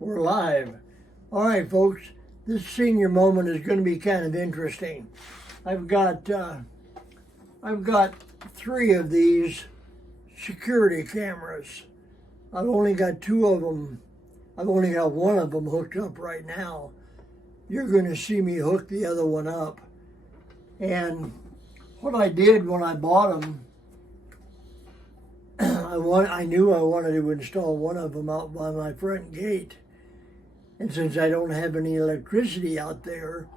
We're live. All right, folks, this senior moment is going to be kind of interesting. I've got 3 of these security cameras. I've only got 2 of them. I've only got 1 of them hooked up right now. You're going to see me hook the other one up. And what I did when I bought them, I knew I wanted to install one of them out by my front gate. And since I don't have any electricity out there,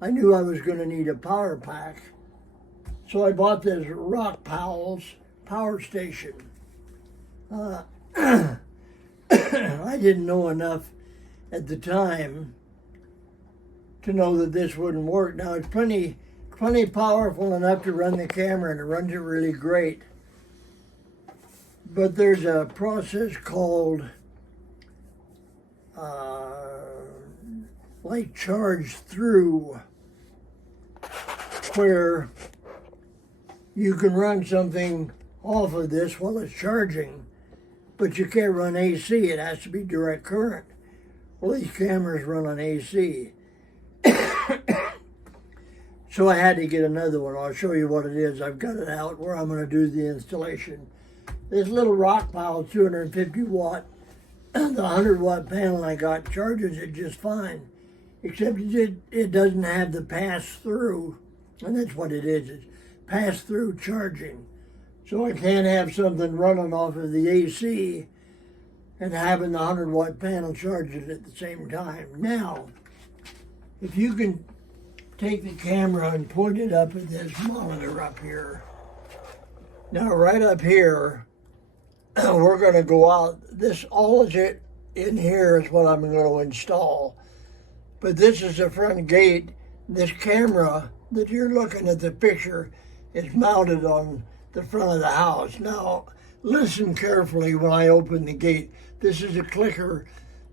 I knew I was going to need a power pack. So I bought this Rock Powell's power station. I didn't know enough at the time to know that this wouldn't work. Now it's plenty powerful enough to run the camera, and it runs it really great. But there's a process called like charge through, where you can run something off of this while it's charging, but you can't run AC. It has to be direct current. Well, these cameras run on AC. So I had to get another one. I'll show you what it is. I've got it out where I'm going to do the installation. This little Rock Powell 250 watt, the 100 watt panel I got charges it just fine, except it doesn't have the pass through, and that's what it is. It's pass through charging. So I can't have something running off of the AC and having the 100 watt panel charge it at the same time. Now, if you can take the camera and point it up at this monitor up here. Now, right up here, we're going to go out. All of it in here is what I'm going to install. But this is the front gate. This camera that you're looking at the picture is mounted on the front of the house. Now, listen carefully when I open the gate. This is a clicker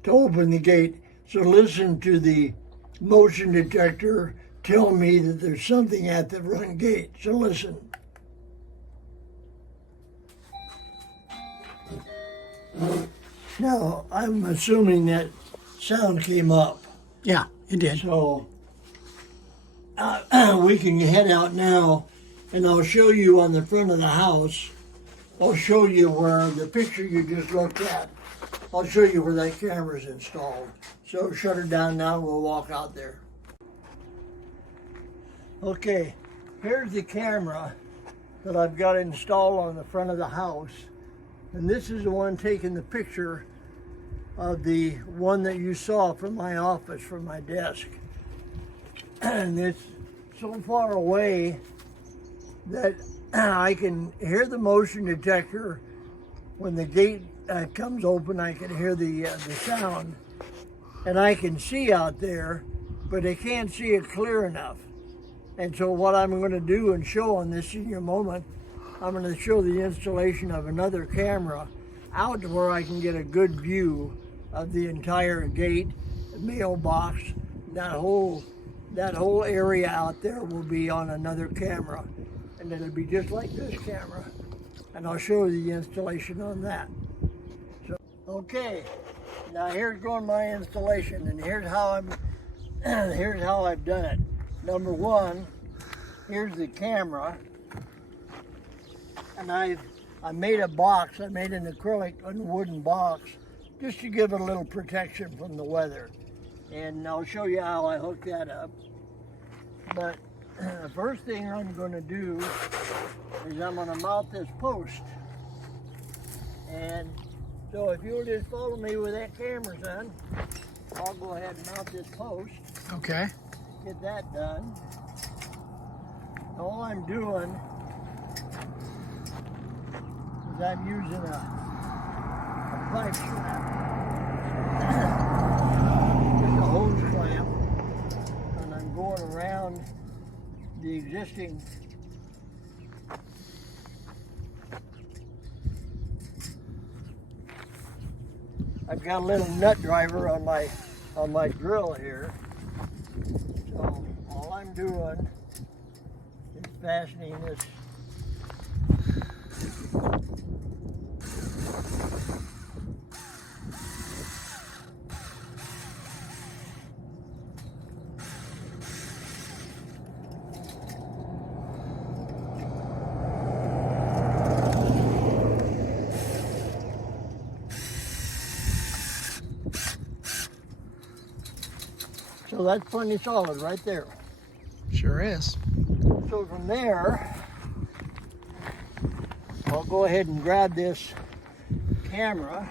to open the gate. So listen to the motion detector tell me that there's something at the front gate. So listen. Now, I'm assuming that sound came up. Yeah, it did. So we can head out now, and I'll show you on the front of the house. I'll show you where the picture you just looked at. I'll show you where that camera's installed. So shut it down now, and we'll walk out there. Okay, here's the camera that I've got installed on the front of the house. And this is the one taking the picture of the one that you saw from my office, from my desk. And it's so far away that I can hear the motion detector. When the gate comes open, I can hear the sound. And I can see out there, but I can't see it clear enough. And so what I'm going to do and show on this senior moment, I'm going to show the installation of another camera out to where I can get a good view of the entire gate, mailbox. That whole area out there will be on another camera, and it'll be just like this camera. And I'll show you the installation on that. So, okay, now here's going my installation, and here's how I've done it. Number 1, here's the camera. And I made a box. I made an acrylic and wooden box just to give it a little protection from the weather. And I'll show you how I hook that up. But the first thing I'm going to do is I'm going to mount this post. And so if you'll just follow me with that camera, son, I'll go ahead and mount this post. Okay. Get that done. All I'm doing is I'm using a pipe strap, just a hose clamp, and I'm going around the existing I've got a little nut driver on my drill here. So all I'm doing is fastening this So that's plenty solid right there. Sure is. So from there, I'll go ahead and grab this camera.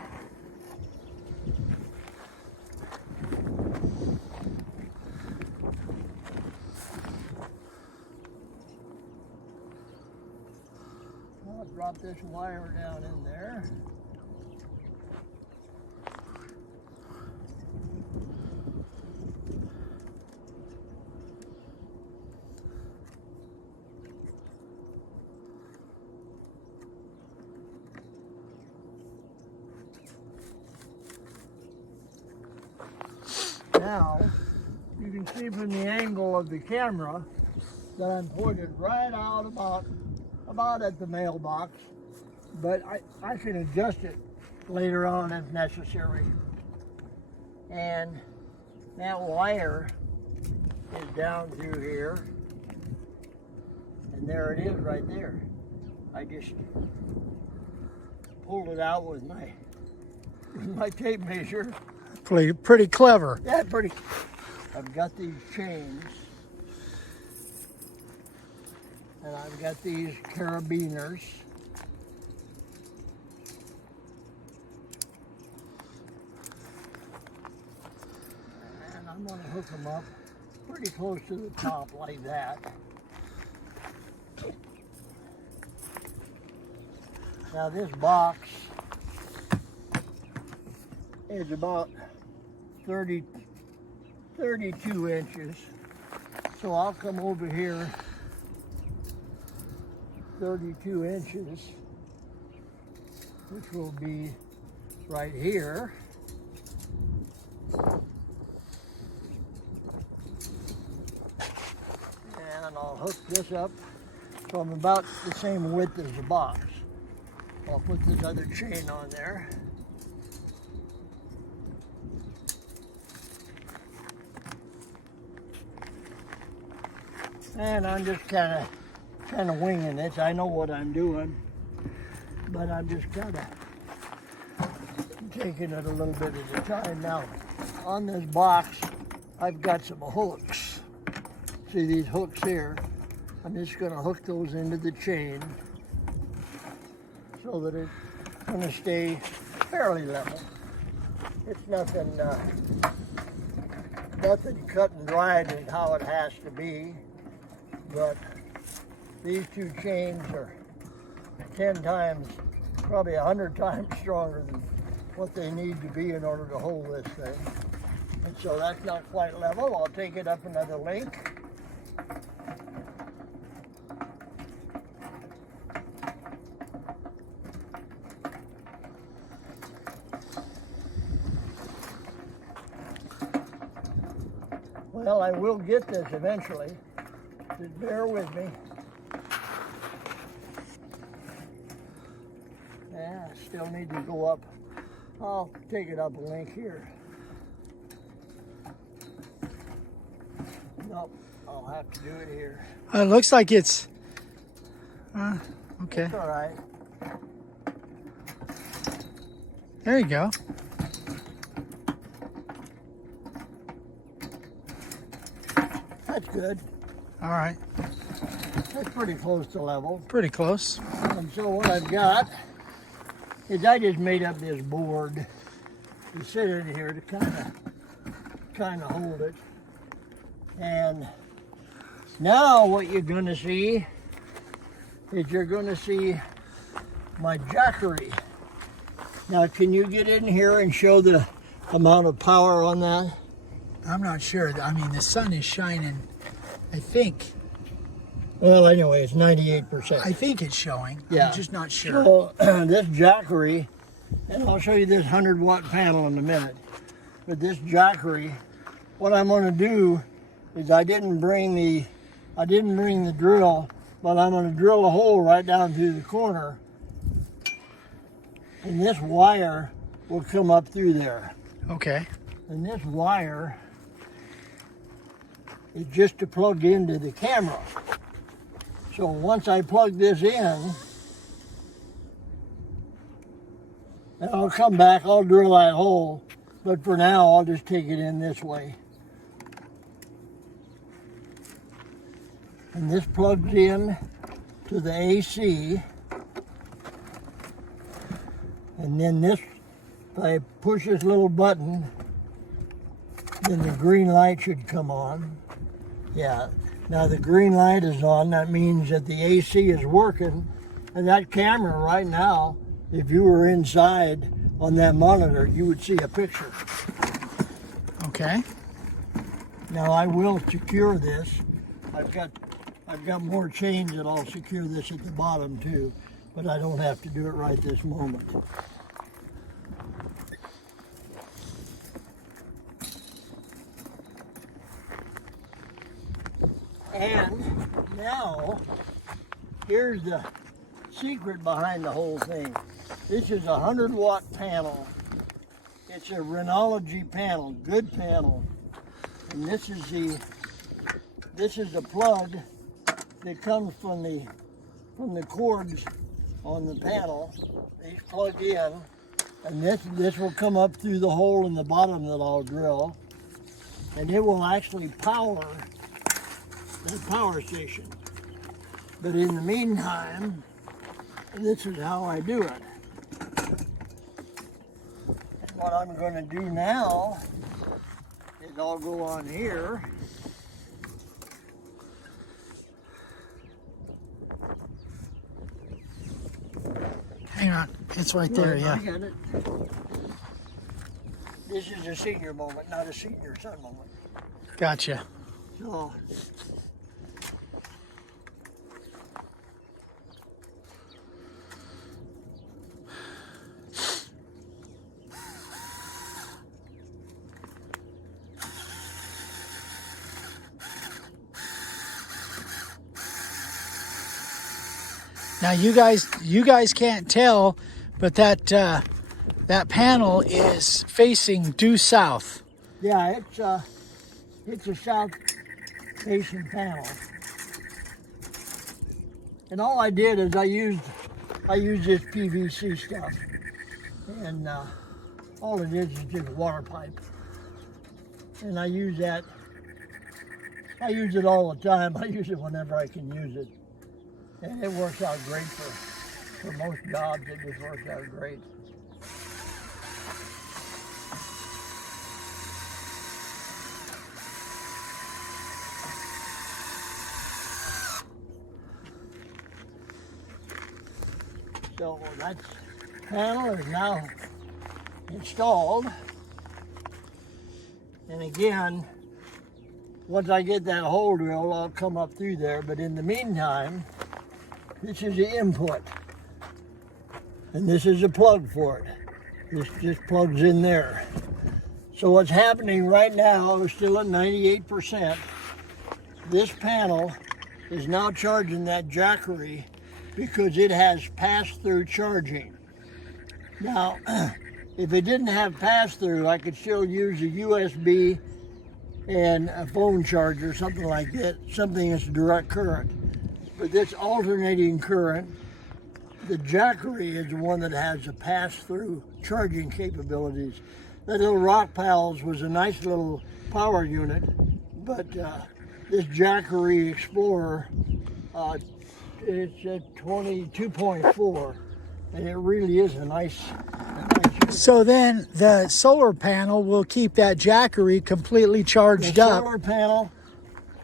I'll drop this wire down in there. Now, you can see from the angle of the camera that I'm pointed right out about at the mailbox, but I can adjust it later on if necessary. And that wire is down through here, and there it is right there. I just pulled it out with my tape measure. Pretty clever. Yeah, pretty. I've got these chains, and I've got these carabiners. And I'm going to hook them up pretty close to the top like that. Now this box is about 32 inches. So I'll come over here 32 inches, which will be right here. And I'll hook this up so I'm about the same width as the box. I'll put this other chain on there. And I'm just kind of winging it. I know what I'm doing, but I'm just kind of taking it a little bit at a time. Now, on this box, I've got some hooks. See these hooks here? I'm just going to hook those into the chain so that it's going to stay fairly level. It's nothing cut and dried in how it has to be. But these two chains are 10 times, probably 100 times stronger than what they need to be in order to hold this thing. And so that's not quite level. I'll take it up another link. Well, I will get this eventually. Just bear with me. Yeah, I still need to go up. I'll take it up a link here. Nope, I'll have to do it here. It looks like it's okay. It's all right. There you go. That's good. All right. That's pretty close to level. Pretty close. And so what I've got is I just made up this board to sit in here to kind of hold it. And now what you're going to see is you're going to see my jackery. Now, can you get in here and show the amount of power on that? I'm not sure. I mean, the sun is shining, I think. Well, anyway, it's 98%. I think it's showing. Yeah. I'm just not sure. So this jackery, and I'll show you this 100-watt panel in a minute. But this jackery, what I'm going to do is I didn't bring the drill, but I'm going to drill a hole right down through the corner, and this wire will come up through there. Okay. And this wire is just to plug into the camera. So once I plug this in, and I'll come back, I'll drill that hole, but for now I'll just take it in this way. and this plugs in to the AC. And then this, if I push this little button, then the green light should come on. Yeah, now the green light is on. That means that the AC is working. And that camera right now, if you were inside on that monitor, you would see a picture. Okay. Now I will secure this. I've got more chains that I'll secure this at the bottom too, but I don't have to do it right this moment. And now, here's the secret behind the whole thing. This is a 100-watt panel. It's a Rhenology panel, good panel. And this is the plug that comes from the cords on the panel. These plug in, and this will come up through the hole in the bottom that I'll drill, and it will actually power the power station. But in the meantime, this is how I do it. And what I'm going to do now is I'll go on here. Hang on, it's right there, yeah. I got it. This is a senior moment, not a senior son moment. Gotcha. So, now you guys can't tell, but that panel is facing due south. yeah, it's a south-facing panel. And all I did is I used this PVC stuff, and all it is just water pipe. And I use that. I use it all the time. I use it whenever I can use it. And it works out great for most jobs. It just works out great. So that panel is now installed. And again, once I get that hole drilled, I'll come up through there. But in the meantime, this is the input, and this is a plug for it. This just plugs in there. So what's happening right now, we're still at 98%. This panel is now charging that jackery because it has pass-through charging. Now, if it didn't have pass-through, I could still use a USB and a phone charger, something like that, something that's direct current. But this alternating current, the jackery is the one that has the pass-through charging capabilities. That little Rock Pals was a nice little power unit, but this jackery Explorer, it's at 22.4, and it really is a nice unit. So then the solar panel will keep that jackery completely charged The up. solar panel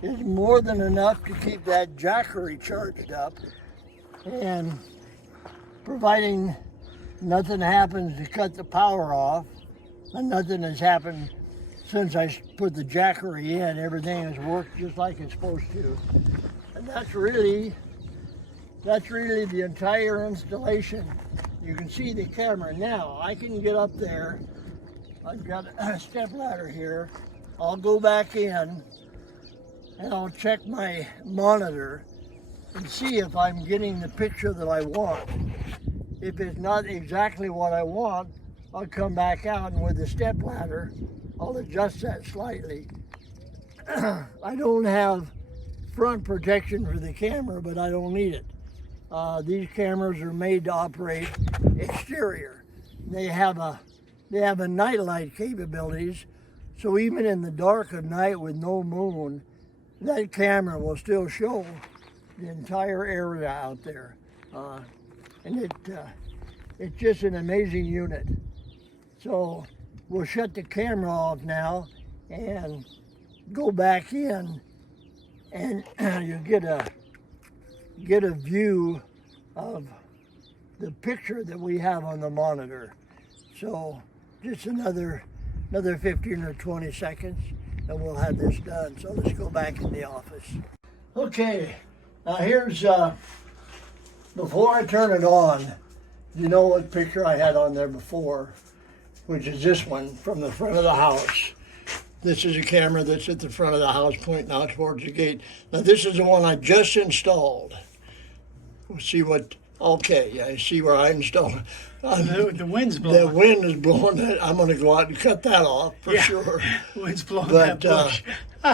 is more than enough to keep that jackery charged up, and providing nothing happens to cut the power off, and nothing has happened since I put the jackery in, everything has worked just like it's supposed to. And that's really the entire installation. You can see the camera now. I can get up there. I've got a step ladder here. I'll go back in and I'll check my monitor and see if I'm getting the picture that I want. If it's not exactly what I want, I'll come back out, and with the step ladder, I'll adjust that slightly. I don't have front protection for the camera, but I don't need it. These cameras are made to operate exterior. They have a nightlight capabilities, so even in the dark of night with no moon, that camera will still show the entire area out there. And it's just an amazing unit. So we'll shut the camera off now and go back in, and you get a view of the picture that we have on the monitor. So just another 15 or 20 seconds and we'll have this done. So let's go back in the office. Okay, now here's, before I turn it on, you know what picture I had on there before, which is this one from the front of the house. This is a camera that's at the front of the house pointing out towards the gate. Now this is the one I just installed. We'll see what, okay, yeah, you see where I installed it. The wind's blowing. The wind is blowing it. I'm going to go out and cut that off for sure. Wind's blowing But that bush.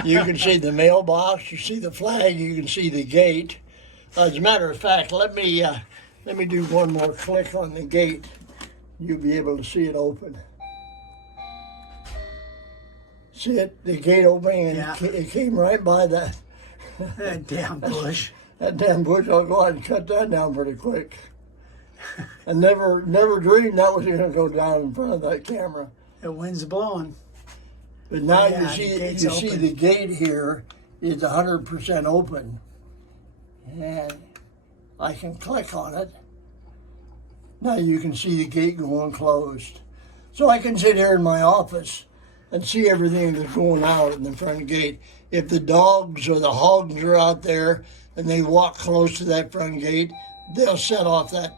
you can see the mailbox, you see the flag, you can see the gate. As a matter of fact, let me do one more click on the gate. You'll be able to see it open. See it? The gate opening, and it came right by that. That damn bush. That damn bush. I'll go out and cut that down pretty quick. I never dreamed that was going to go down in front of that camera. The wind's blowing. But now Yeah, you see the gate here is 100% open. And I can click on it. Now you can see the gate going closed. So I can sit here in my office and see everything that's going out in the front gate. If the dogs or the hogs are out there and they walk close to that front gate, they'll set off that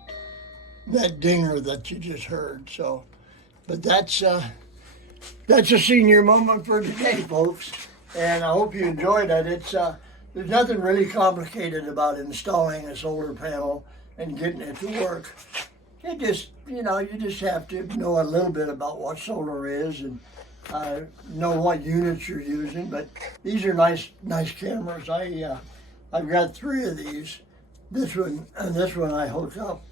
dinger that you just heard. So, but that's a senior moment for today, folks. And I hope you enjoyed it. It's there's nothing really complicated about installing a solar panel and getting it to work. It just, you just have to know a little bit about what solar is and know what units you're using. But these are nice cameras. I've got 3 of these. This one and this one I hook up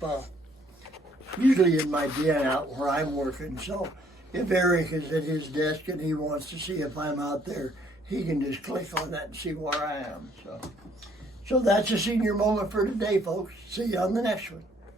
usually in my den out where I'm working. So if Eric is at his desk and he wants to see if I'm out there, he can just click on that and see where I am. So that's a senior moment for today, folks. See you on the next one.